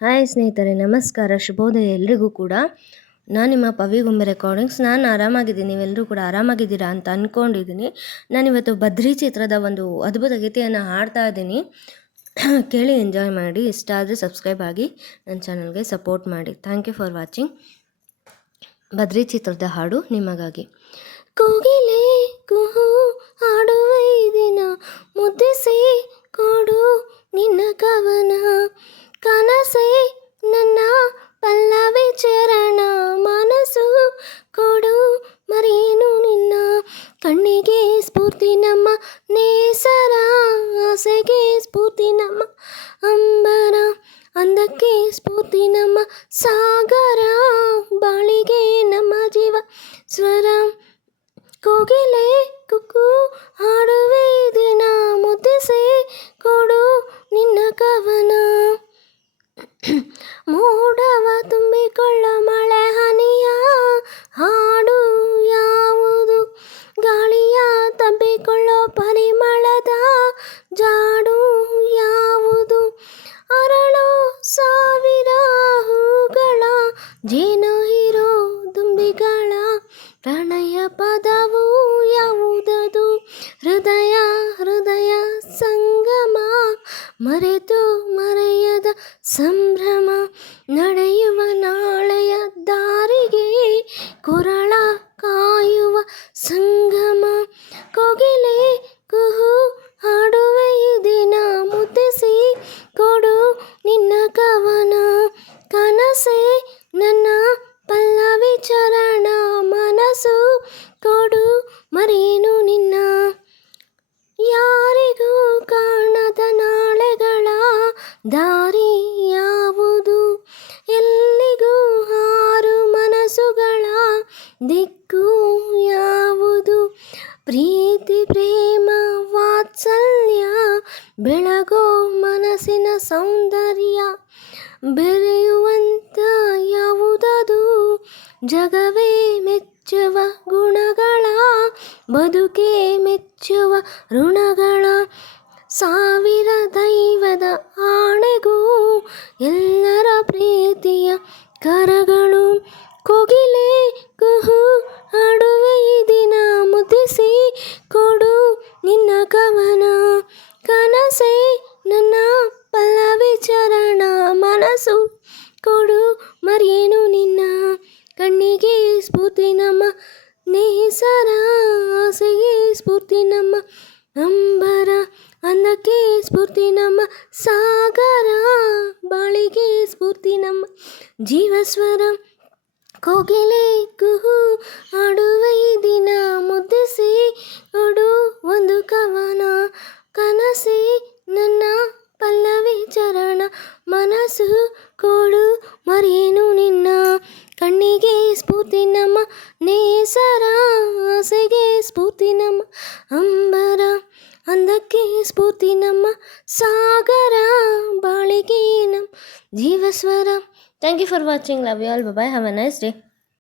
Hi ಸ್ನೇಹಿತರೆ, ನಮಸ್ಕಾರ, ಶುಭೋದಯ ಎಲ್ರಿಗೂ ಕೂಡ. ನಾನು ನಿಮ್ಮ ಪವಿಗುಂಬೆ ರೆಕಾರ್ಡಿಂಗ್ಸ್. ನಾನು ಆರಾಮಾಗಿದ್ದೀನಿ, ನೀವೆಲ್ಲರೂ ಕೂಡ ಆರಾಮಾಗಿದ್ದೀರಾ ಅಂತ ಅಂದ್ಕೊಂಡಿದ್ದೀನಿ. ನಾನಿವತ್ತು ಬದ್ರಿ ಚಿತ್ರದ ಒಂದು ಅದ್ಭುತ ಗೀತೆಯನ್ನು ಹಾಡ್ತಾ ಇದ್ದೀನಿ. ಕೇಳಿ ಎಂಜಾಯ್ ಮಾಡಿ. ಇಷ್ಟ ಆದರೆ ಸಬ್ಸ್ಕ್ರೈಬ್ ಆಗಿ ನನ್ನ ಚಾನಲ್ಗೆ ಸಪೋರ್ಟ್ ಮಾಡಿ. Thank you for watching. Badri ಚಿತ್ರದ ಹಾಡು ನಿಮಗಾಗಿ. ಕೋಗಿಲೆ ಕುಹು ಹಾಡುವ ದಿನ, ಮುದ್ದಿಸಿ ಕೊಡು ನಿನ್ನ ಕವನ, ಕನಸೆ ನನ್ನ ಪಲ್ಲವಿ ಚರಣ, ಮನಸ್ಸು ಕೊಡು ಮರೇನು ನಿನ್ನ, ಕಣ್ಣಿಗೆ ಸ್ಫೂರ್ತಿ ನಮ್ಮ ನೇಸರ, ಆಸೆಗೆ ಸ್ಫೂರ್ತಿ ನಮ್ಮ ಅಂಬರ, ಅಂದಕ್ಕೆ ಸ್ಫೂರ್ತಿ ನಮ್ಮ ಸಾಗರ, ಬಾಳಿಗೆ ನಮ್ಮ ಜೀವ ಸ್ವರ. ಕೋಗಿಲೆ ಕುಕ್ಕು ಹಾಡುವೆ ದಿನ, ಮುದ್ದಿಸಿ ಕೊಡು ನಿನ್ನ ಕವನ. ಮೋಡವ ತುಂಬಿಕೊಳ್ಳ ಮಳೆ ಹನಿಯ ಹಾಡು ಯಾವುದು, ಗಾಳಿಯ ತಬ್ಬಿಕೊಳ್ಳೋ ಪರಿಮಳದ ಜಾಡು ಯಾವುದು, ಅರಳೋ ಸಾವಿರ ಹೂಗಳ ಜೇನು ಹೀರೋ ದುಂಬಿಗಳ ಪ್ರಣಯ ಪದವು ಯಾವುದದು, ಹೃದಯ ಹೃದಯ ಸಂಗಮ, ಮರೆತು ಮರೆಯದ ಸಂಭ್ರಮ, ನಡೆಯುವ ನಾಳೆಯ ದಾರಿಗೆ ಕೊರಳ ಕಾಯುವ ಸಂಗಮ. ಕೋಗಿಲೆ ಕುಹು ಹಾಡುವೆ ದಿನ, ಮುದ್ದಿಸಿ ಕೊಡು ನಿನ್ನ ಕವನ, ಕನಸೆ ನನ್ನ ಪಲ್ಲವಿ ಚರಣ, ಮನಸ್ಸು ಕೊಡು ಮರೇನು ನಿನ್ನ. ಯಾರಿಗೂ ಕಾಣದ ನಾಳೆಗಳ ದಾರಿ ಯಾವುದು, ಎಲ್ಲಿಗೂ ಹಾರು ಮನಸ್ಸುಗಳ ದಿಕ್ಕು ಯಾವುದು, ಪ್ರೀತಿ ಪ್ರೇಮ ವಾತ್ಸಲ್ಯ ಬೆಳಗೋ ಮನಸ್ಸಿನ ಸೌಂದರ್ಯ, ಬೆರೆಯುವಂತ ಯಾವುದದು, ಜಗವೇ ಮೆಚ್ಚುವ ಗುಣಗಳ, ಬದುಕೇ ಮೆಚ್ಚುವ ಋಣಗಳ, ಸಾವಿರ ದೈವದ ಆಣೆಗೂ ಎಲ್ಲರ ಪ್ರೀತಿಯ ಕರಗಳು. ಕೋಗಿಲೆ ಕುಹು ಹಾಡುವೆ ದಿನ, ಮುದ್ದಿಸಿ ಕೊಡು ನಿನ್ನ ಕವನ, ಕನಸೆ ನನ್ನ ಪಲ್ಲವಿ ಚರಣ, ಮನಸ್ಸು ಕೊಡು ಮರೇನು ನಿನ್ನ, ಕಣ್ಣಿಗೆ ಸ್ಫೂರ್ತಿ ನಮ್ಮ ನೇಸರ, ಆಸೆಗೆ ಸ್ಫೂರ್ತಿ ನಮ್ಮ ಅಂಬರ, ಅಂದಕ್ಕೆ ಸ್ಫೂರ್ತಿ ನಮ್ಮ ಸಾಗರ, ಬಾಳಿಗೆ ಸ್ಫೂರ್ತಿ ನಮ್ಮ ಜೀವಸ್ವರ. ಕೋಗಿಲೆ ಕುಹು ಹಾಡುವೆ ದಿನ, ಮುದ್ದಿಸಿ ಕೊಡು ಒಂದು ಕವನ, ಕನಸೆ ನನ್ನ ಪಲ್ಲವಿ ಚರಣ, ಮನಸ್ಸು ಕೊಡು ಮರೇನು ನಿನ್ನ, ಕಣ್ಣಿಗೆ ಸ್ಫೂರ್ತಿ ನಮ್ಮ ನೇಸರ, ಆಸೆಗೆ ಸ್ಫೂರ್ತಿ ನಮ್ಮ ಅಂಬರ, ಅಂದಕ್ಕೆ ಸ್ಫೂರ್ತಿ ನಮ್ಮ ಸಾಗರ, ಬಾಳಿಗೆ ನಮ್ಮ ಜೀವಸ್ವರ. Thank you for watching. Love you all. Bye. Have a nice day.